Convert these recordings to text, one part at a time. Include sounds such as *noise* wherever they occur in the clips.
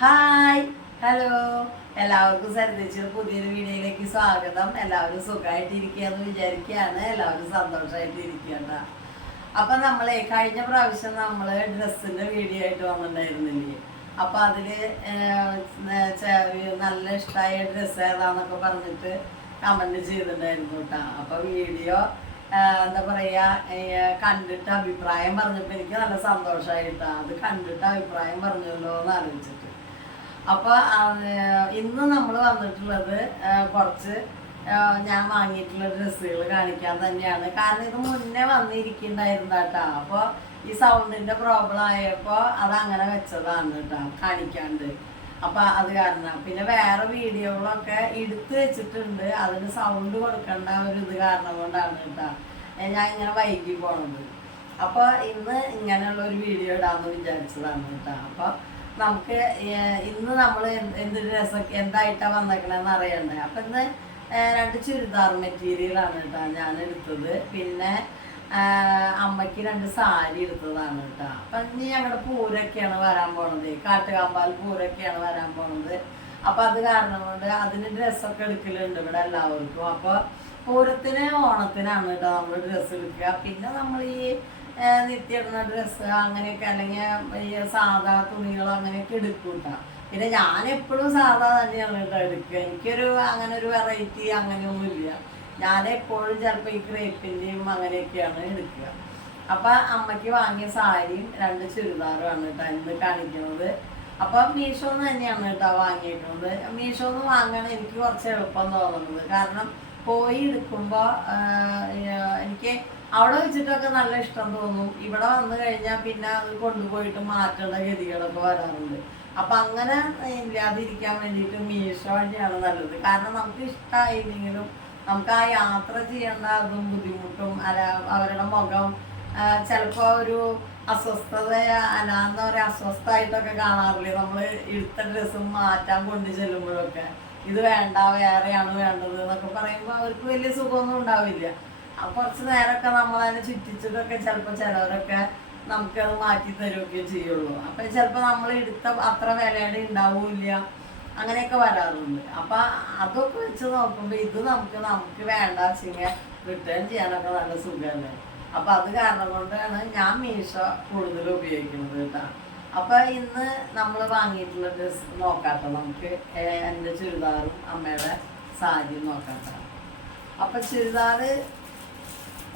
Hi. Hello. എല്ലാവർക്കും സരിതച്ച് പുതിയൊരു വീഡിയോയിലേക്ക് സ്വാഗതം. എല്ലാവരും സുഖമായിട്ടിരിക്കുകയെന്ന് വിചാരിക്കുകയാണ്. എല്ലാവരും സന്തോഷമായിട്ട് ഇരിക്കണ്ട അപ്പം നമ്മൾ കഴിഞ്ഞ പ്രാവശ്യം നമ്മൾ ഡ്രസ്സിന്റെ വീഡിയോ ആയിട്ട് വന്നിട്ടുണ്ടായിരുന്നില്ലേ? അപ്പൊ ചെ- നല്ല ഇഷ്ടമായ ഡ്രസ്സ് ഏതാന്നൊക്കെ പറഞ്ഞിട്ട് കമന്റ് ചെയ്തിട്ടുണ്ടായിരുന്നു കേട്ടോ. അപ്പൊ വീഡിയോ എന്താ പറയാ ഏർ, കണ്ടിട്ട് അഭിപ്രായം പറഞ്ഞപ്പോ എനിക്ക് നല്ല സന്തോഷമായിട്ടാ അത് കണ്ടിട്ട് അഭിപ്രായം പറഞ്ഞല്ലോ എന്ന് ആലോചിച്ചിട്ട്. അപ്പൊ ഇന്ന് നമ്മൾ വന്നിട്ടുള്ളത് കുറച്ച് ഞാൻ വാങ്ങിയിട്ടുള്ള ഡ്രസ്സുകൾ കാണിക്കാൻ തന്നെയാണ്. കാരണം ഇത് മുന്നേ വന്നിരിക്കുന്നുണ്ടായിരുന്നു കേട്ടാ അപ്പൊ ഈ സൗണ്ടിന്റെ പ്രോബ്ലം ആയപ്പോ അത് അങ്ങനെ വെച്ചതാണ് കേട്ടാ കാണിക്കാണ്ട്. അപ്പൊ അത് കാരണം. പിന്നെ വേറെ വീഡിയോകളൊക്കെ എടുത്തു വെച്ചിട്ടുണ്ട്. അതിന് സൗണ്ട് കൊടുക്കേണ്ട ഒരു ഇത് കാരണം കൊണ്ടാണ് കേട്ടാ ഞാൻ ഇങ്ങനെ വൈകി പോണത്. അപ്പൊ ഇന്ന് ഇങ്ങനെയുള്ള ഒരു വീഡിയോ ഇടാന്ന് വിചാരിച്ചതാണ് കേട്ടോ അപ്പൊ നമുക്ക് ഇന്ന് നമ്മൾ എന്തൊരു രസം എന്തായിട്ടാ വന്നേക്കണെന്ന് അറിയണ്ടേ. അപ്പൊ ഇന്ന് രണ്ട് ചുരിദാർ മെറ്റീരിയലാണ് കേട്ടോ ഞാൻ എടുത്തത്. പിന്നെ അമ്മയ്ക്ക് രണ്ട് സാരി എടുത്തതാണ് കേട്ടോ. അപ്പൊ ഇനി ഞങ്ങളുടെ പൂരൊക്കെയാണ് വരാൻ പോണത്. കാട്ടുകാമ്പാൽ പൂരൊക്കെയാണ് വരാൻ പോണത്. അപ്പൊ അത് കാരണം കൊണ്ട് അതിന് ഡ്രസ്സൊക്കെ എടുക്കലുണ്ട് ഇവിടെ എല്ലാവർക്കും. അപ്പൊ പൂരത്തിന് ഓണത്തിനാണ് കേട്ടോ നമ്മൾ ഡ്രസ്സ് എടുക്കുക. പിന്നെ നമ്മൾ ഈ ഏഹ് നിത്യമിടുന്ന ഡ്രസ്സ് അങ്ങനെയൊക്കെ അല്ലെങ്കിൽ ഈ സാധാ തുണികൾ അങ്ങനെയൊക്കെ എടുക്കും കേട്ടോ പിന്നെ ഞാൻ എപ്പോഴും സാധാ തന്നെയാണ് കേട്ടോ എടുക്കുക. എനിക്കൊരു അങ്ങനെ ഒരു വെറൈറ്റി അങ്ങനെയൊന്നുമില്ല ഞാൻ എപ്പോഴും ചിലപ്പോൾ ഈ ക്രേപ്പിന്റെയും അങ്ങനെയൊക്കെയാണ് എടുക്കുക. അപ്പം അമ്മയ്ക്ക് വാങ്ങിയ സാരിയും രണ്ട് ചുരിദാറുമാണ് കേട്ടോ ഇന്ന് കാണിക്കുന്നത്. അപ്പൊ മീഷോന്ന് തന്നെയാണ് കേട്ടോ വാങ്ങിയേക്കുന്നത്. മീഷോന്ന് വാങ്ങാൻ എനിക്ക് കുറച്ച് എളുപ്പം തോന്നുന്നത്. കാരണം പോയി എടുക്കുമ്പോൾ എനിക്ക് അവിടെ വെച്ചിട്ടൊക്കെ നല്ല ഇഷ്ടം തോന്നും. ഇവിടെ വന്നു കഴിഞ്ഞാൽ പിന്നെ അത് കൊണ്ടുപോയിട്ട് മാറ്റേണ്ട ഗതികളൊക്കെ വരാറുണ്ട്. അപ്പൊ അങ്ങനെ ഇല്ലാതിരിക്കാൻ വേണ്ടിയിട്ട് മീഷോ വഴിയാണ് നല്ലത്. കാരണം നമുക്ക് ഇഷ്ടമായില്ലെങ്കിലും നമുക്ക് ആ യാത്ര ചെയ്യേണ്ട അതും ബുദ്ധിമുട്ടും അല്ല അവരുടെ മുഖം ചിലപ്പോൾ ചിലപ്പോ ഒരു അസ്വസ്ഥത അല്ലാന്ന് ഒരു അസ്വസ്ഥമായിട്ടൊക്കെ കാണാറില്ലേ? നമ്മൾ ഇടുത്ത ഡ്രസ്സും മാറ്റാൻ കൊണ്ടു ചെല്ലുമ്പോഴൊക്കെ. ഇത് വേണ്ട വേറെയാണ് വേണ്ടത് എന്നൊക്കെ പറയുമ്പോൾ അവർക്ക് വലിയ സുഖമൊന്നും ഉണ്ടാവില്ല. കുറച്ച് നേരമൊക്കെ നമ്മളതിനെ ചുറ്റിച്ചിട്ടൊക്കെ ചിലപ്പോൾ ചിലവരൊക്കെ അത് മാറ്റി തരുകയൊക്കെ ചെയ്യുള്ളൂ. അപ്പൊ ചിലപ്പോൾ നമ്മൾ എടുത്ത അത്ര വിലയുടെ ഉണ്ടാവില്ല. അങ്ങനെയൊക്കെ വരാറുണ്ട്. അപ്പൊ അതൊക്കെ വെച്ച് നോക്കുമ്പോൾ ഇത് നമുക്ക് നമുക്ക് വേണ്ട വെച്ചിങ്ങനെ റിട്ടേൺ ചെയ്യാനൊക്കെ നല്ല സുഖമല്ലേ? അപ്പൊ അത് കാരണം കൊണ്ടാണ് ഞാൻ മീഷോ കൂടുതൽ ഉപയോഗിക്കുന്നത് കേട്ടോ. അപ്പൊ ഇന്ന് നമ്മൾ വാങ്ങിയിട്ടുള്ള ഡ്രസ് നോക്കാട്ടോ. നമുക്ക് എന്റെ ചുരിദാറും അമ്മയുടെ സാരിയും നോക്കാട്ടോ. അപ്പൊ ചുരിദാറ്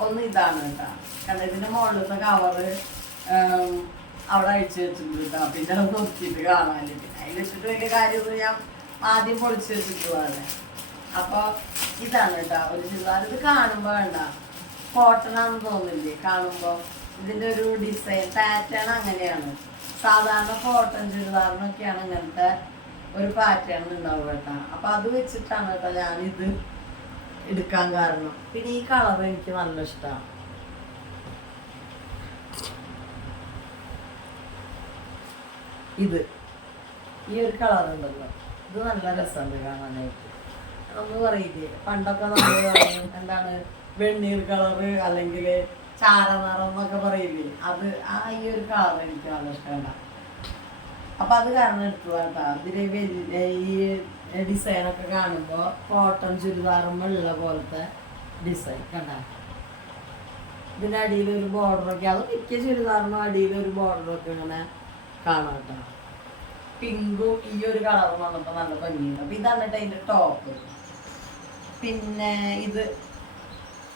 ഒന്ന് ഇതാണ് കേട്ടോ. കാരണം ഇതിന്റെ മുകളിലത്തെ കവറ് അവിടെ അഴിച്ചു വെച്ചിട്ടുണ്ട് കേട്ടോ. പിന്നെ അത് നോക്കിയിട്ട് കാണാനില്ല പിന്നെ വെച്ചിട്ട് വലിയ കാര്യമൊന്നും ഞാൻ ആദ്യം പൊളിച്ചു വെച്ചിട്ടുള്ളതാണ് അപ്പോൾ ഇതാണ് കേട്ടോ. ഒരു ചുരിദാർ. ഇത് കാണുമ്പോ വേണ്ട. കോട്ടൺ ആണെന്ന് തോന്നില്ലേ കാണുമ്പോൾ ഇതിന്റെ ഒരു ഡിസൈൻ പാറ്റേൺ അങ്ങനെയാണ്. സാധാരണ കോട്ടൺ ചുരിദാറിനൊക്കെയാണ് ഇങ്ങനത്തെ ഒരു പാറ്റേൺ ഉണ്ടാവുക കേട്ടോ. അപ്പോൾ അത് വെച്ചിട്ടാണ് കേട്ടോ ഞാനിത് എടുക്കാൻ കാരണം. പിന്നെ ഈ കളർ എനിക്ക് നല്ല ഇഷ്ടമാണ് ഇത്. ഈ ഒരു കളർ ഉണ്ടല്ലോ. ഇത് നല്ല രസമുണ്ട് കാണാനായിട്ട്. നമ്മൾ പറയില്ലേ? പണ്ടൊക്കെ നമ്മൾ പറയും എന്താണ് വെണ്ണീർ കളറ് അല്ലെങ്കിൽ ചാരനിറം എന്നൊക്കെ പറയില്ലേ? അത് ആ ഈ ഒരു കളർ എനിക്ക് നല്ല ഇഷ്ടമാണ് അപ്പൊ അത് കാരണം എടുത്തു കേട്ടോ. വലിയ ഈ ഡിസൈൻ ഒക്കെ കാണുമ്പോൾ കോട്ടൺ ചുരിദാറുമുള്ള പോലത്തെ ഡിസൈൻ കണ്ട. ഇതിന്റെ അടിയിൽ ഒരു ബോർഡർ ഒക്കെ അത് മിക്ക ചുരിദാറിനും അടിയിൽ ഒരു ബോർഡർ ഒക്കെ ഇങ്ങനെ കാണാം കേട്ടോ. പിങ്കും ഈ ഒരു കളറും വന്നപ്പോൾ നല്ല ഭംഗിയുണ്ട്. അപ്പം ഇതാണ് കേട്ടോ അതിന്റെ ടോപ്പ് പിന്നെ ഇത്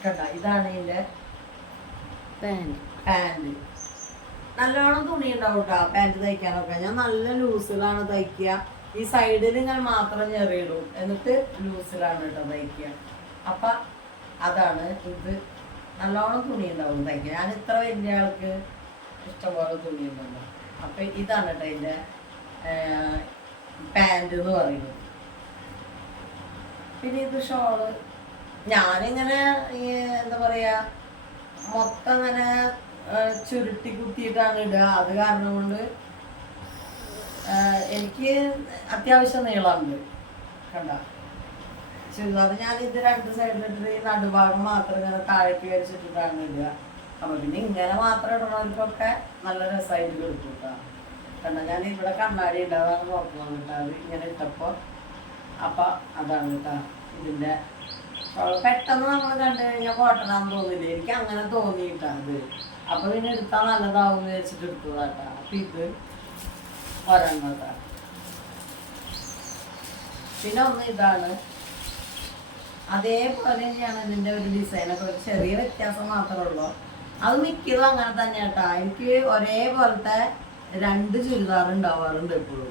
കണ്ട ഇതാണ് ഇതിന്റെ പാന്റ് നല്ലോണം തുണി ഉണ്ടാവും കേട്ടോ പാന്റ് തയ്ക്കാനൊക്കെ. ഞാൻ നല്ല ലൂസിലാണ് തയ്ക്കുക. ഈ സൈഡിൽ ഞാൻ മാത്രം ഞെറിയിടും. എന്നിട്ട് ലൂസിലാണ് കേട്ടോ തയ്ക്കുക അപ്പം അതാണ് ഇത് നല്ലോണം തുണി ഉണ്ടാവും തയ്ക്കുക ഞാൻ ഇത്ര വലിയ ആൾക്ക് ഇഷ്ടംപോലെ തുണി ഉണ്ടല്ലോ അപ്പം ഇതാണ് കേട്ടോ എന്റെ പാന്റ് എന്ന് പറയുന്നത്. പിന്നെ ഇത് ഷോൾ. ഞാനിങ്ങനെ ഈ എന്താ പറയുക മൊത്തം ഇങ്ങനെ ചുരുട്ടി കുത്തിയിട്ടാണ് ഇടുക. അത് കാരണം കൊണ്ട് എനിക്ക് അത്യാവശ്യം നീളമുണ്ട്. കണ്ട? ചുരിദാർ ഞാൻ ഇത് രണ്ട് സൈഡിലിട്ട് ഈ നടുഭാഗം മാത്രം ഇങ്ങനെ താഴേക്ക് വരച്ചിട്ടിട്ടാണ് ഇടുക. അപ്പൊ പിന്നെ ഇങ്ങനെ മാത്രം ഇടണവർക്കൊക്കെ നല്ല രസമായിട്ട് കിട്ടും കണ്ട? ഞാൻ ഇവിടെ കണ്ണാടി ഇടാതാണ് നോക്കണം കേട്ടോ അത് ഇങ്ങനെ ഇട്ടപ്പോ അപ്പൊ അതാണ് കേട്ടോ ഇതിന്റെ പെട്ടെന്ന് നമ്മൾ കണ്ടു കഴിഞ്ഞാൽ കോട്ടനാന്ന് തോന്നില്ല? എനിക്ക് അങ്ങനെ തോന്നിയിട്ടാ അത്. അപ്പൊ പിന്നെ എടുത്താൽ നല്ലതാവും എന്ന് വെച്ചിട്ട് എടുത്തതാട്ടാ അപ്പൊ ഇത് ഒരെണ്ണതാ പിന്നെ ഒന്ന് ഇതാണ്. അതേപോലെ തന്നെയാണ് ഇതിന്റെ ഒരു ഡിസൈനൊക്കെ ഒരു ചെറിയ വ്യത്യാസം മാത്രമേ ഉള്ളൂ. അത് മിക്കതും അങ്ങനെ തന്നെ കേട്ടോ. എനിക്ക് ഒരേപോലത്തെ രണ്ട് ചുരിദാർ ഉണ്ടാവാറുണ്ട് എപ്പോഴും.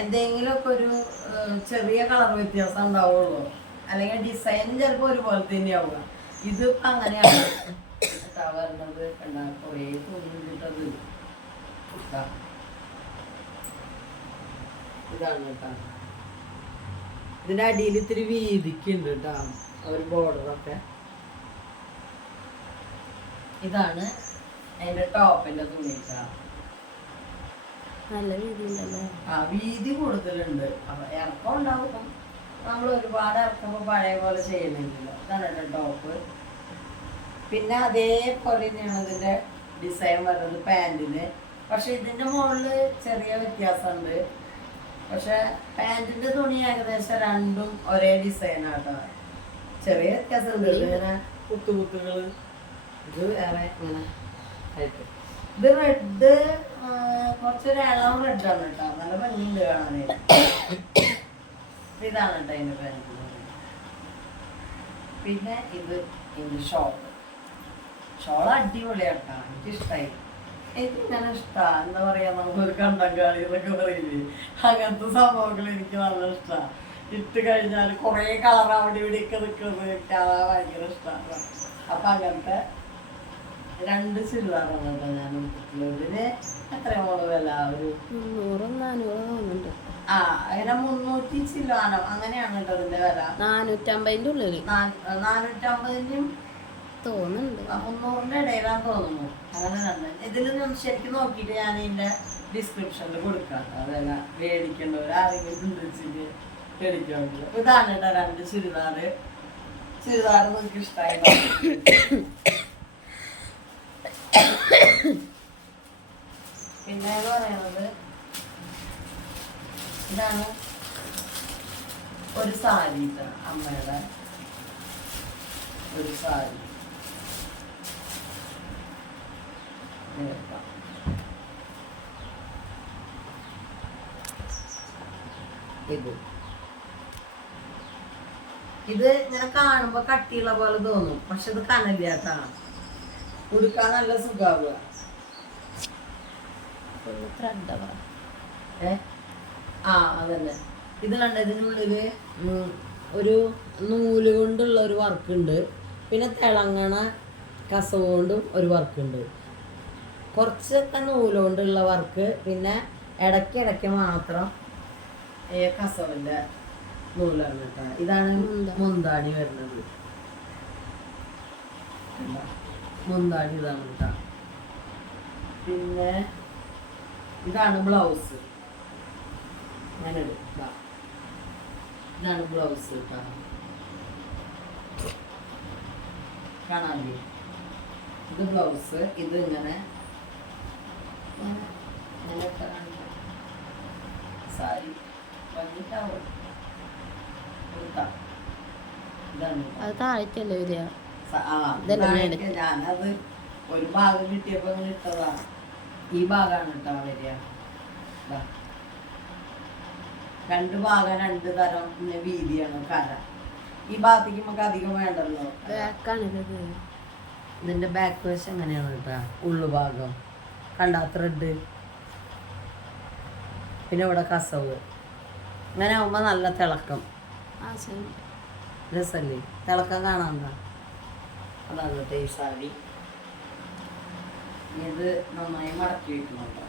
എന്തെങ്കിലുമൊക്കെ ഒരു ചെറിയ കളർ വ്യത്യാസം ഉണ്ടാവുള്ളൂ. അല്ലെങ്കിൽ ഡിസൈൻ ചിലപ്പോൾ ഒരുപോലെ തന്നെയാവുക ഇതിപ്പോ അങ്ങനെയാണ്. *coughs* വരുന്നത്. കണ്ടാൽ കുറേ തോന്നിട്ടത് ഇതാണ് കേട്ടോ. ഇതിന്റെ അടിയിൽ ഇത്തിരി വീതിക്കുണ്ട് കേട്ടോ ഒരു ബോർഡറൊക്കെ ഇതാണ് അതിന്റെ ടോപ്പിന്റെ തുണി. നല്ല ആ വീതി കൂടുതലുണ്ട്. അപ്പൊ ഇറക്കം ഉണ്ടാവും. നമ്മൾ ഒരുപാട് ഇറക്കുമ്പോൾ പഴയ പോലെ ചെയ്യുന്നുണ്ടല്ലോ ഇതാണ് കേട്ടോ ടോപ്പ് പിന്നെ അതേപോലെ തന്നെയാണ് ഇതിന്റെ ഡിസൈൻ വരുന്നത് പാന്റിന് പക്ഷെ ഇതിന്റെ മുകളിൽ ചെറിയ വ്യത്യാസമുണ്ട്. പക്ഷെ പാന്റിന്റെ തുണി ഏകദേശം രണ്ടും ഒരേ ഡിസൈൻ ആട്ടോ. ചെറിയ വ്യത്യാസമുണ്ട്. ഇങ്ങനെ കുത്തുകുത്തുകൾ ഇത് വേറെ ഇങ്ങനെ ഇത് റെഡ് കുറച്ചൊരു ഇളം റെഡാണ് കേട്ടോ. നല്ല ഭംഗിയുണ്ട് കാണാനായിട്ട്. ഇതാണ് കേട്ടോ അതിന്റെ പാന്റ് പിന്നെ ഇത് ഇതിന്റെ ഷോൾ ഷോൾ അടിപൊളിയാട്ടോ. എനിക്ക് ഇഷ്ടമായി എനിക്ക് ഇങ്ങനെ ഇഷ്ടാ? എന്താ പറയാ നമ്മളൊരു കണ്ടങ്കാളി എന്നൊക്കെ പറയില്ലേ? അങ്ങനത്തെ സംഭവങ്ങൾ എനിക്ക് നല്ല ഇഷ്ടാ. ഇട്ട് കഴിഞ്ഞാൽ കുറേ കളർ അവിടെ ഇവിടെയൊക്കെ നിൽക്കുന്നത് എനിക്ക് അതാ ഭയങ്കര ഇഷ്ടമാണ് അപ്പൊ അങ്ങനത്തെ രണ്ട് ചുരിദാറാണ് കേട്ടോ ഞാൻ ഇതിന് എത്രയോളം വില? ഒരു മുന്നൂറും നാനൂറും തോന്നുന്നുണ്ട്. ആ അതിന് മുന്നൂറ്റി ചില്ലാനോ? അങ്ങനെയാണ് കേട്ടോ ഇതിന്റെ വില. നാനൂറ്റമ്പതിന്റെ ഉള്ളിൽ നാനൂറ്റമ്പതിന്റെയും നാനൂറ്റമ്പതിനും തോന്നുന്നുണ്ട് ആ, മുന്നൂറിന്റെ ഇടയിലാന്ന് തോന്നുന്നു അങ്ങനെ തന്നെ ഇതിൽ നിന്ന് ശരിക്കും നോക്കിയിട്ട് ഞാൻ ഇതിന്റെ ഡിസ്ക്രിപ്ഷനിൽ കൊടുക്കാം അതല്ല മേടിക്കേണ്ടവർ ആരെങ്കിലും ഉണ്ടെങ്കിൽ മേടിക്കണ്ടല്ലോ ഇതാണ് കേട്ടോ രണ്ട് ചുരിദാറ് ചുരിദാർ നിങ്ങൾക്ക് ഇഷ്ടമായി പിന്നെ എന്ന് പറയുന്നത് ഇതാണ് ഒരു സാരി ട്ടോ, അമ്മയുടെ ഒരു സാരി നിർത്താം. ഇത് ഇത് ഇങ്ങനെ കാണുമ്പോ കട്ടിയുള്ള പോലെ തോന്നും. പക്ഷെ ഇത് കനല്ലാത്താണ് ഉടുക്കാൻ നല്ല സുഖാവുക. ഏ? ആ അതന്നെ. ഇത് കണ്ട? ഇതിനുള്ളിൽ ഒരു നൂൽ കൊണ്ടുള്ള ഒരു വർക്ക് ഉണ്ട്. പിന്നെ തിളങ്ങണ കസവ് കൊണ്ടും ഒരു വർക്ക് ഉണ്ട്. കുറച്ചൊക്കെ നൂൽ കൊണ്ടുള്ള വർക്ക് പിന്നെ ഇടയ്ക്ക് ഇടയ്ക്ക് മാത്രം ഈ കസവിന്റെ നൂലാണ് കേട്ടോ. ഇതാണ് മുന്താണി. വരുന്നത്? മുന്താണി ഇതാണ് കേട്ടോ. പിന്നെ ഇതാണ് ബ്ലൗസ്. ഇതാണ് ബ്ലൗസ് കേട്ടോ. കാണാൻ ഇത് ബ്ലൗസ്. ഇത് ഇങ്ങനെ ഇങ്ങനെ ഇട്ട് കാണിക്കാം. സാരി ഭംഗിട്ടാവും കൊടുക്കാം ഇതാണ് കേട്ടോ. അത് താഴ്ചയല്ലേ വരിക. ഞാനത് ഒരു ഭാഗം കിട്ടിയപ്പോ അങ്ങനെ ഇട്ടതാ. ഈ ഭാഗമാണ് കേട്ടോ വരിക. രണ്ട് ഭാഗം രണ്ട് തരം വീതിയാണ് കര. ഈ ഭാഗത്തേക്ക് നമുക്ക് അധികം വേണ്ടല്ലോ. ഇതിന്റെ ബാക്ക് വശം എങ്ങനെയാണ് കേട്ടാ? ഉള്ളു ഭാഗം. കണ്ടാ ത്രെഡ് പിന്നെ ഇവിടെ കസവ്. ഇങ്ങനെ ആവുമ്പോ നല്ല തിളക്കം. രസല്ലേ? തിളക്കം കാണാൻ അതാണ് കേട്ടോ ഈ സാരി. ഇനി ഇത് നന്നായി മടക്കി വെക്കണം കേട്ടോ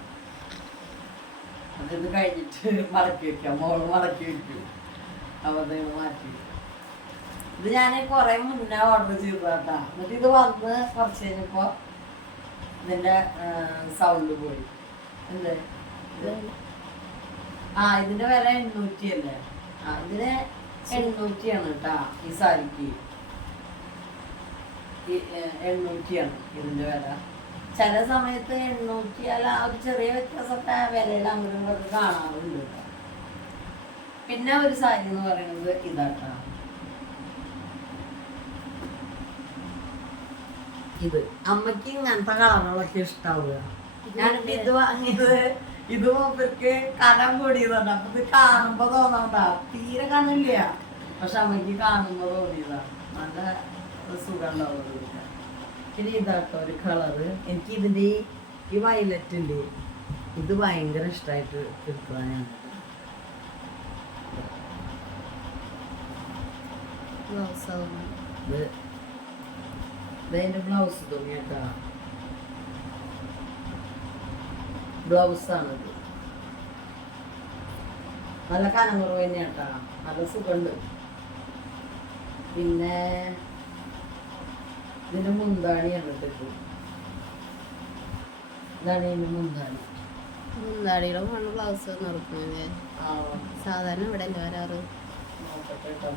അതിത് കഴിഞ്ഞിട്ട് *laughs* മടക്കി വെക്കാം. മോൾ മടക്കി വെക്കും. അത് മാറ്റി വെക്കും. ഇത് ഞാൻ കുറെ മുന്നേ ഓർഡർ ചെയ്തതാട്ടാ. എന്നിട്ട് ഇത് വന്ന് കുറച്ച് കഴിഞ്ഞപ്പോ ഇതിന്റെ സൗണ്ട് പോയി. ഇത് ആ ഇതിന്റെ വില എണ്ണൂറ്റി അല്ലേ? ആ ഇതിന് എണ്ണൂറ്റിയാണ് കേട്ടാ ഈ സാരിക്ക്. എണ്ണൂറ്റിയാണ് ഇതിന്റെ വില. ചില സമയത്ത് എണ്ണൂറ്റി അല്ല ഒരു ചെറിയ വ്യത്യാസത്തെ വിലയിൽ അങ്ങോട്ടും ഇങ്ങോട്ടും കാണാറുണ്ട് കേട്ടോ. പിന്നെ ഒരു സാരി എന്ന് പറയുന്നത് ഇതാട്ടാ. ഇത്. അമ്മയ്ക്ക് ഇങ്ങനത്തെ കളറുകളൊക്കെ ഇഷ്ടാവുക. ഞാനിപ്പോ ഇത് വാങ്ങിയത് ഇത് ഇവർക്ക് കനം കൂടിയതാണ്. അപ്പൊ ഇത് കാണുമ്പോ തോന്നണ്ടാ തീരെ കനില്ല പക്ഷെ അമ്മയ്ക്ക് കാണുമ്പോ തോന്നിയതാ നല്ല സുഖം ഉണ്ടാവും ഇത് എടുക്കാൻ. പിന്നെ ഇതാട്ടോ ഒരു കളറ് എനിക്ക് ഇതിന്റെ ഈ- വയലറ്റ് ഉണ്ട് ഇത് ഭയങ്കര ഇഷ്ടമായിട്ട് കിട്ടുവാനാണ് ബ്ലൗസ് ആവുന്നു. ഇത് ബ്ലൗസ് തുണിയാട്ടാ ബ്ലൗസാണിത് നല്ല കനം കുറവ് തന്നെയാട്ടാ നല്ല സുഖമുണ്ട്. പിന്നെ ഇതിന് മുന്താണിയാണ് ഇട്ടിട്ട് ഇതാണ് ഇതിന് മുന്താണി. മുന്താണിയുടെ മണ്ണ് ബ്ലൗസ് നിറക്കുന്നത് സാധാരണ ഇവിടെ അല്ലേ വരാറ്? കേട്ടോ.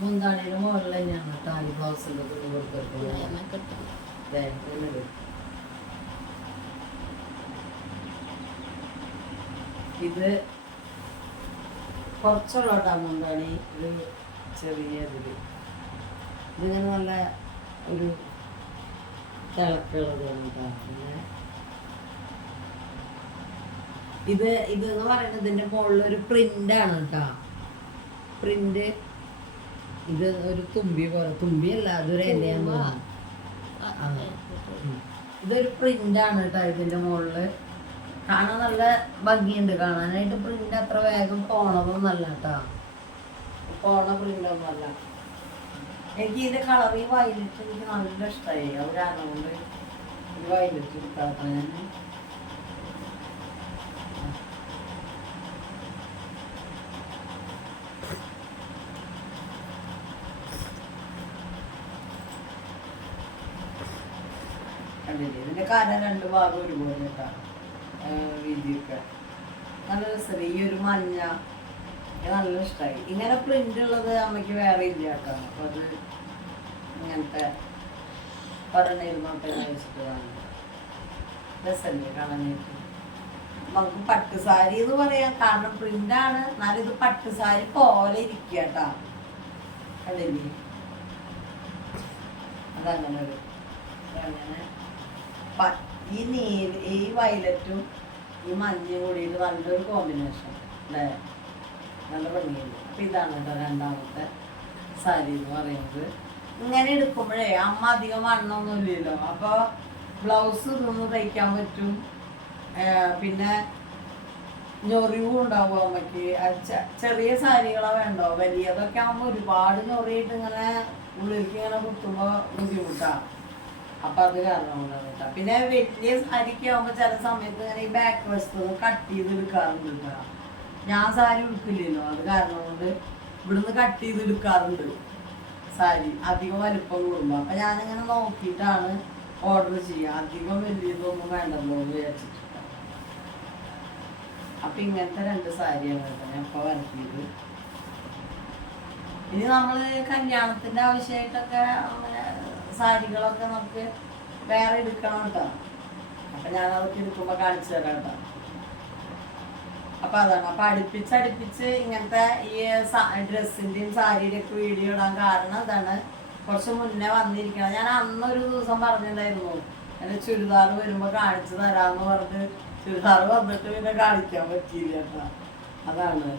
മുന്താണിയുടെ മുകളിൽ തന്നെയാണ് ടാലി ബ്ലൗസിന്റെ കൊടുക്കുന്നത് കൊടുത്തിട്ടുള്ളത് എന്നാ കിട്ടും ദേ, ഇങ്ങനിട്. ഇത് കുറച്ചുള്ളോട്ടാ ഈ ഒരു ചെറിയ ഇതിൽ ഇതിങ്ങനെ നല്ല ഒരു തിളക്കുള്ളതാണ് കേട്ടോ പിന്നെ ഇത് ഇത് എന്ന് പറയുന്നത് ഇതിന്റെ മുകളിൽ ഒരു പ്രിന്റ് ആണ് കേട്ടോ. പ്രിന്റ് ഇത് ഒരു തുമ്പി പോലെ. തുമ്പിയല്ല അതൊരു എന്നെയാണ് അതെ. ഇതൊരു പ്രിന്റ് ആണ് കേട്ടോ ഇതിന്റെ മുകളിൽ. കാണാൻ നല്ല ഭംഗിയുണ്ട്. കാണാനായിട്ട് പ്രിന്റ് അത്ര വേഗം പോണതൊന്നല്ല കേട്ടോ പോണ പ്രിന്റ് അല്ല. എനിക്ക് ഇതിന്റെ കളർ ഈ വയലറ്റ് എനിക്ക് നല്ല ഇഷ്ടമായി അവരാണ് കൊണ്ട് വയലറ്റ് കണ്ടില്ലേ? ഇതിന്റെ കര രണ്ട് ഭാഗം ഒരുപോലെ കേട്ടോ. വീതിയൊക്കെ നല്ല രസം ഈ ഒരു മഞ്ഞ നല്ല ഇഷ്ടമായി ഇങ്ങനെ പ്രിന്റ് ഉള്ളത് അമ്മയ്ക്ക് വേറെ ഇല്ല കേട്ടോ. അപ്പൊ അത് ഇങ്ങനത്തെ പറഞ്ഞിരുന്നോട്ടെ വെച്ചിട്ട് വാങ്ങി. രസമല്ലേ കാണാനായിട്ട് നമുക്ക് പട്ടുസാരി എന്ന് പറയാം. കാരണം പ്രിന്റ് ആണ്. എന്നാലും ഇത് പട്ടുസാരി പോലെ ഇരിക്കുക കേട്ടോ. കണ്ടില്ലേ? അതങ്ങനെ ഒരു അങ്ങനെ. ഈ നീ ഈ വയലറ്റും ഈ മഞ്ഞയും കൂടിയിട്ട് നല്ലൊരു കോമ്പിനേഷൻ അല്ലേ? നല്ല ഭംഗിയുണ്ട്. അപ്പം ഇതാണ് കേട്ടോ രണ്ടാമത്തെ സാരി എന്ന് പറയുന്നത്. ഇങ്ങനെ എടുക്കുമ്പോഴേ അമ്മ അധികം വണ്ണമൊന്നും അപ്പോൾ അപ്പൊ ബ്ലൗസ് ഇതൊന്നും തയ്ക്കാൻ പറ്റും. പിന്നെ ഞൊറിവും ഉണ്ടാവും അമ്മയ്ക്ക്. ചെറിയ സാരികളാണ് വേണ്ടോ? വലിയതൊക്കെ ആകുമ്പോൾ ഒരുപാട് ഞൊറിയിട്ട് ഇങ്ങനെ ഉള്ളിലേക്ക് ഇങ്ങനെ കുത്തുമ്പോൾ ബുദ്ധിമുട്ടാണ് അപ്പൊ അത് കാരണം പിന്നെ വലിയ സാരിക്ക് ആവുമ്പോ ചില സമയത്ത് ഈ ബാക്ക് വശത്ത് കട്ട് ചെയ്ത് എടുക്കാറുണ്ട് ഞാൻ സാരി ഉടുക്കില്ലല്ലോ. അത് കാരണം കൊണ്ട് ഇവിടുന്ന് കട്ട് ചെയ്ത് എടുക്കാറുണ്ട് സാരി. അധികം വലുപ്പം കൂടുമ്പോ. അപ്പൊ ഞാനിങ്ങനെ നോക്കിയിട്ടാണ് ഓർഡർ ചെയ്യുക. അധികം വലിയതൊന്നും വേണ്ടല്ലോ എന്ന് വിചാരിച്ചിട്ട്. അപ്പൊ ഇങ്ങനത്തെ രണ്ട് സാരിയാണ് കേട്ടോ ഞാൻ ഇപ്പൊ വരക്കിയത് ഇനി നമ്മൾ കല്യാണത്തിന്റെ ആവശ്യമായിട്ടൊക്കെ അങ്ങനെ സാരികളൊക്കെ നമുക്ക് വേറെ എടുക്കണം കേട്ടോ അപ്പൊ ഞാൻ അതൊക്കെ എടുക്കുമ്പോ കാണിച്ചു തരാം കേട്ടോ അപ്പൊ അതാണ്. അപ്പൊ അടുപ്പിച്ച് അടുപ്പിച്ച് ഇങ്ങനത്തെ ഈ ഡ്രസ്സിന്റെയും സാരിയുടെയും ഒക്കെ വീഡിയോ ഇടാൻ കാരണം അതാണ് കുറച്ച് മുന്നേ വന്നിരിക്കണം ഞാൻ അന്നൊരു ദിവസം പറഞ്ഞിട്ടുണ്ടായിരുന്നു എന്റെ ചുരിദാർ വരുമ്പോ കാണിച്ചു തരാന്ന് പറഞ്ഞ് ചുരിദാർ വന്നിട്ട് പിന്നെ കാണിക്കാൻ പറ്റിയില്ല കേട്ടോ അതാണ്.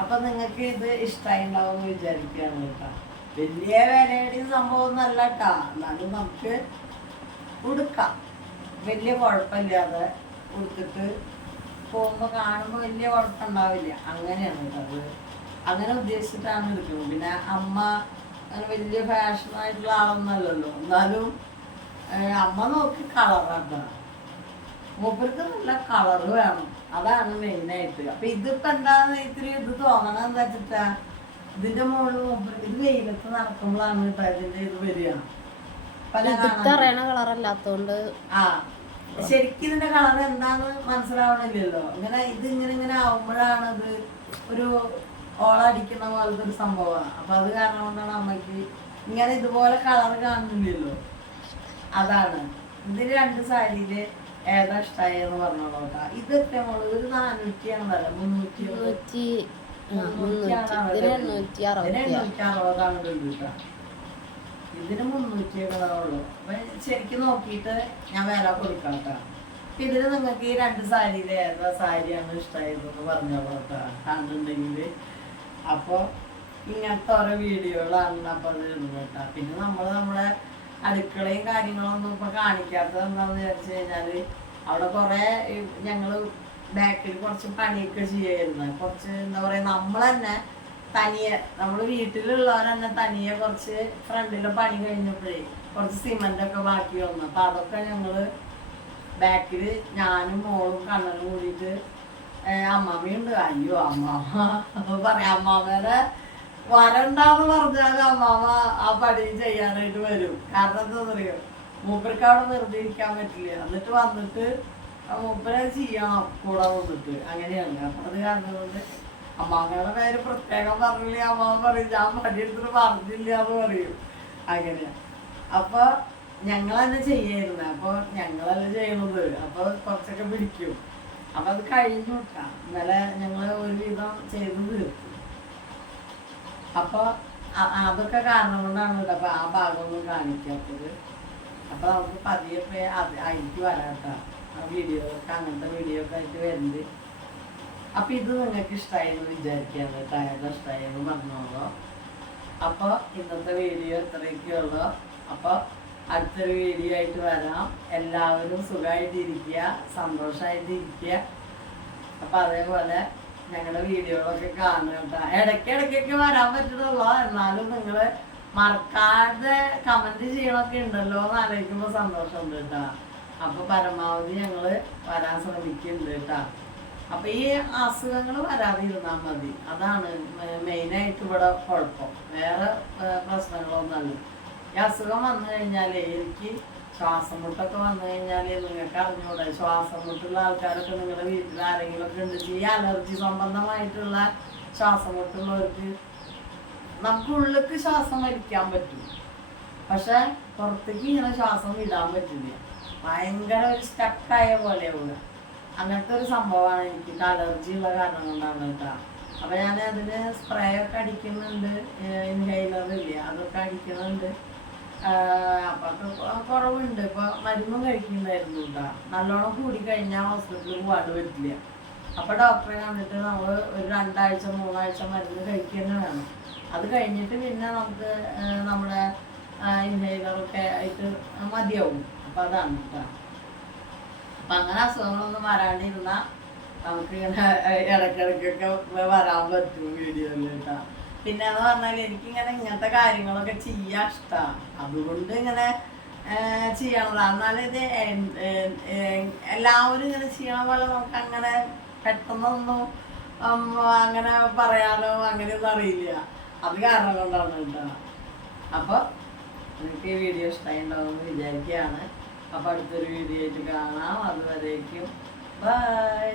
അപ്പൊ നിങ്ങൾക്ക് ഇത് ഇഷ്ടമായി ഉണ്ടാവും വിചാരിക്കുകയാണ് കേട്ടോ വലിയ വിലയുടെ സംഭവം നല്ല കേട്ടാ എന്നാലും നമുക്ക് ഉടുക്കാം വലിയ കുഴപ്പമില്ലാതെ ഉടുത്തിട്ട് പോകുമ്പോ കാണുമ്പോ വലിയ കുഴപ്പമുണ്ടാവില്ല. അങ്ങനെയാണ് അത്. അങ്ങനെ ഉദ്ദേശിച്ചിട്ടാണ് എടുക്കുന്നത് പിന്നെ അമ്മ അങ്ങനെ വലിയ ഫാഷൻ ആയിട്ടുള്ള ആളൊന്നല്ലല്ലോ എന്നാലും അമ്മ നോക്കി കളറാണ് മൂപ്പർക്ക് നല്ല കളറ് വേണം. അതാണ് മെയിനായിട്ട് അപ്പൊ ഇതിപ്പോ എന്താന്ന് ഇത്തിരി ഇത് തോന്നണം എന്താ വെച്ചിട്ടാ? ഇതിന്റെ മുകളിൽ ഇത് വെയിലത്ത് നടക്കുമ്പോഴാണ് കേട്ടോ ഇതിന്റെ ഇത് വരിക. കളറല്ലാത്തോണ്ട് ആ ശരിക്കും ഇതിന്റെ കളർ എന്താന്ന് മനസ്സിലാവണില്ലല്ലോ. ഇങ്ങനെ ഇത് ഇങ്ങനെ ഇങ്ങനെ ആവുമ്പോഴാണ് ഇത് ഒരു ഓളടിക്കുന്ന പോലത്തെ ഒരു സംഭവമാണ് അപ്പൊ അത് കാരണം കൊണ്ടാണ് അമ്മയ്ക്ക് ഇങ്ങനെ ഇതുപോലെ കളർ കാണുന്നില്ലല്ലോ. അതാണ്. ഇതിൽ രണ്ട് സാരിയിൽ ഏതാ ഇഷ്ടായെന്ന് പറഞ്ഞോളൂ കേട്ടോ. ഇതൊക്കെ മോൾ? ഒരു നാനൂറ്റിയാണ് വില മുന്നൂറ്റി മുന്നൂറ്റി മുന്നൂറ്റി ഇതിന് എണ്ണൂറ്റി അറുപത്തി എണ്ണൂറ്റി അറുപതാണ് കേട്ടോ ഇതിന് മുന്നൂറ്റിയൊക്കെ ഉള്ളൂ അപ്പൊ ശരിക്കും നോക്കിയിട്ട് ഞാൻ വില കൊടുക്കാം കേട്ടോ ഇതിന് നിങ്ങൾക്ക് ഈ രണ്ട് സാരിയിൽ ഏതാ സാരിയാണ് ഇഷ്ടമായതെന്ന് പറഞ്ഞോളൂ കേട്ടോ കണ്ടിട്ടുണ്ടെങ്കിൽ. അപ്പോൾ ഇങ്ങനത്തെ ഓരോ വീഡിയോകളാണ് അപ്പോൾ അത് ഇടുന്നത് കേട്ടോ. പിന്നെ നമ്മൾ നമ്മുടെ അടുക്കളയും കാര്യങ്ങളൊന്നും ഇപ്പൊ കാണിക്കാത്തത് എന്താണെന്ന് വിചാരിച്ചു കഴിഞ്ഞാൽ അവിടെ കൊറേ ഞങ്ങൾ ബാക്കിൽ കുറച്ച് പണിയൊക്കെ ചെയ്യായിരുന്നു. കുറച്ച് എന്താ പറയാ നമ്മൾ തന്നെ തനിയെ നമ്മൾ വീട്ടിലുള്ളവർ തന്നെ തനിയെ കുറച്ച് ഫ്രണ്ടിലെ പണി കഴിഞ്ഞപ്പോഴേ കുറച്ച് സിമന്റ് ഒക്കെ ബാക്കി വന്നു. അപ്പൊ അതൊക്കെ ഞങ്ങൾ ബാക്കിൽ ഞാനും മോളും കണ്ണനും കൂടിയിട്ട് അമ്മാമ്മയുണ്ട് അയ്യോ അമ്മാമ്മ അപ്പൊ പറയാം അമ്മാമ്മേടെ വരണ്ടാന്ന് പറഞ്ഞാൽ അമ്മാമ്മ ആ പണി ചെയ്യാനായിട്ട് വരും. കാരണം എന്താ പറയുക മൂപ്പർക്ക് അവിടെ വെറുതെ ഇരിക്കാൻ പറ്റില്ല. എന്നിട്ട് വന്നിട്ട് മൂപ്പരെ ചെയ്യണം കൂടെ വന്നിട്ട് അങ്ങനെയാണ് അപ്പൊ അത് കാരണം കൊണ്ട് അമ്മാമ്മയുടെ പേര് പ്രത്യേകം പറഞ്ഞില്ല? അമ്മാവൻ പറയും ഞാൻ പണിയെടുത്തിട്ട് പറഞ്ഞില്ല എന്ന് പറയും. അങ്ങനെയാ. അപ്പൊ ഞങ്ങൾ തന്നെ ചെയ്യായിരുന്നു. അപ്പൊ ഞങ്ങളല്ല ചെയ്യണത്. അപ്പൊ കുറച്ചൊക്കെ പിടിക്കും. അപ്പൊ അത് കഴിഞ്ഞു കേട്ടാ ഇന്നലെ ഒരു ഒരുവിധം ചെയ്ത് തീർത്തു. അപ്പൊ അതൊക്കെ കാരണം കൊണ്ടാണ് കേട്ടോ അപ്പൊ ആ ഭാഗമൊന്നും കാണിക്കാത്തത്. അപ്പൊ നമുക്ക് പതിയെ അത് അതിലേക്ക് വരാട്ട ആ വീഡിയോ അങ്ങനത്തെ വീഡിയോ ഒക്കെ ആയിട്ട് വരുന്നത്. അപ്പൊ ഇത് നിങ്ങൾക്ക് ഇഷ്ടമായെന്ന് വിചാരിക്കാം കേട്ടോ ഏതാ ഇഷ്ടമായെന്ന് പറഞ്ഞോളൂ. അപ്പൊ ഇന്നത്തെ വീഡിയോ ഇത്രയൊക്കെയുള്ളൂ. അപ്പോൾ അപ്പൊ അടുത്തൊരു വീഡിയോ ആയിട്ട് വരാം. എല്ലാവരും സുഖമായിട്ടിരിക്കുക സന്തോഷമായിട്ടിരിക്കുക. അപ്പൊ അതേപോലെ ഞങ്ങളുടെ വീഡിയോകളൊക്കെ കാണുക കേട്ടോ. ഇടയ്ക്ക് ഇടയ്ക്കൊക്കെ വരാൻ പറ്റുള്ളൂ എന്നാലും നിങ്ങൾ മറക്കാതെ കമന്റ് ചെയ്യണമൊക്കെ ഉണ്ടല്ലോ എന്ന് ആലോചിക്കുമ്പോൾ സന്തോഷമുണ്ട് കേട്ടോ. അപ്പൊ പരമാവധി ഞങ്ങൾ വരാൻ ശ്രമിക്കുന്നുണ്ട് കേട്ടോ. അപ്പൊ ഈ അസുഖങ്ങൾ വരാതിരുന്നാൽ മതി. അതാണ് മെയിനായിട്ട് ഇവിടെ കുഴപ്പം. വേറെ പ്രശ്നങ്ങളൊന്നല്ല ഈ അസുഖം വന്നു കഴിഞ്ഞാലേ എനിക്ക് ശ്വാസം മുട്ടൊക്കെ വന്നു കഴിഞ്ഞാൽ നിങ്ങൾക്ക് അറിഞ്ഞൂടെ. ശ്വാസം മുട്ടുള്ള ആൾക്കാരൊക്കെ നിങ്ങളുടെ വീട്ടിൽ ആരെങ്കിലും ഒക്കെ ഉണ്ട്. ഈ അലർജി സംബന്ധമായിട്ടുള്ള ശ്വാസം മുട്ടുള്ളവർക്ക് നമുക്ക് ഉള്ളിലേക്ക് ശ്വാസം വലിക്കാൻ പറ്റും. പക്ഷെ പുറത്തേക്ക് ഇങ്ങനെ ശ്വാസം വിടാൻ പറ്റില്ല. ഭയങ്കര ഒരു സ്റ്റക്കായ പോലെയാവുക അങ്ങനത്തെ ഒരു സംഭവമാണ് എനിക്ക് അലർജി ഉള്ള കാരണം കൊണ്ടാണ് കേട്ടോ അപ്പൊ ഞാൻ അതിന് സ്പ്രേ ഒക്കെ അടിക്കുന്നുണ്ട് ഇൻഹൈലർ ഇല്ലേ അതൊക്കെ അടിക്കുന്നുണ്ട്. അപ്പൊ കുറവുണ്ട്. ഇപ്പൊ മരുന്നും കഴിക്കുന്നുണ്ടായിരുന്നു കേട്ടോ നല്ലോണം കൂടി കഴിഞ്ഞാൽ ഹോസ്പിറ്റലിൽ പോകാണ്ട് പറ്റില്ല അപ്പൊ ഡോക്ടറെ കണ്ടിട്ട് നമ്മൾ ഒരു രണ്ടാഴ്ച മൂന്നാഴ്ച മരുന്ന് കഴിക്കുന്നത് വേണം. അത് കഴിഞ്ഞിട്ട് പിന്നെ നമുക്ക് നമ്മുടെ ഇൻഹൈലറൊക്കെ ആയിട്ട് മതിയാവും. അപ്പൊ അതാണ് കേട്ടോ അപ്പം അങ്ങനെ അസുഖങ്ങളൊന്നും വരാണ്ടിരുന്നാൽ നമുക്ക് ഇങ്ങനെ ഇടയ്ക്കിടയ്ക്കൊക്കെ വരാൻ പറ്റും വീഡിയോയിൽ കേട്ടോ പിന്നെ എന്ന് പറഞ്ഞാൽ എനിക്കിങ്ങനെ ഇങ്ങനത്തെ കാര്യങ്ങളൊക്കെ ചെയ്യാൻ ഇഷ്ടമാണ് അതുകൊണ്ട് ഇങ്ങനെ ചെയ്യണതാണ് ചെയ്യണതാ എന്നാലും എല്ലാവരും ഇങ്ങനെ ചെയ്യണ പോലെ നമുക്ക് അങ്ങനെ പെട്ടെന്നൊന്നും അങ്ങനെ പറയാനോ അങ്ങനെയൊന്നും അറിയില്ല. അത് കാരണം കൊണ്ടാണ് കേട്ടോ അപ്പൊ നിങ്ങൾക്ക് ഈ വീഡിയോ ഇഷ്ടമായി ഉണ്ടാവുമെന്ന് വിചാരിക്കുകയാണ് അപ്പൊ അടുത്തൊരു വീഡിയോ കാണാം. അതുവരേക്കും. ബൈ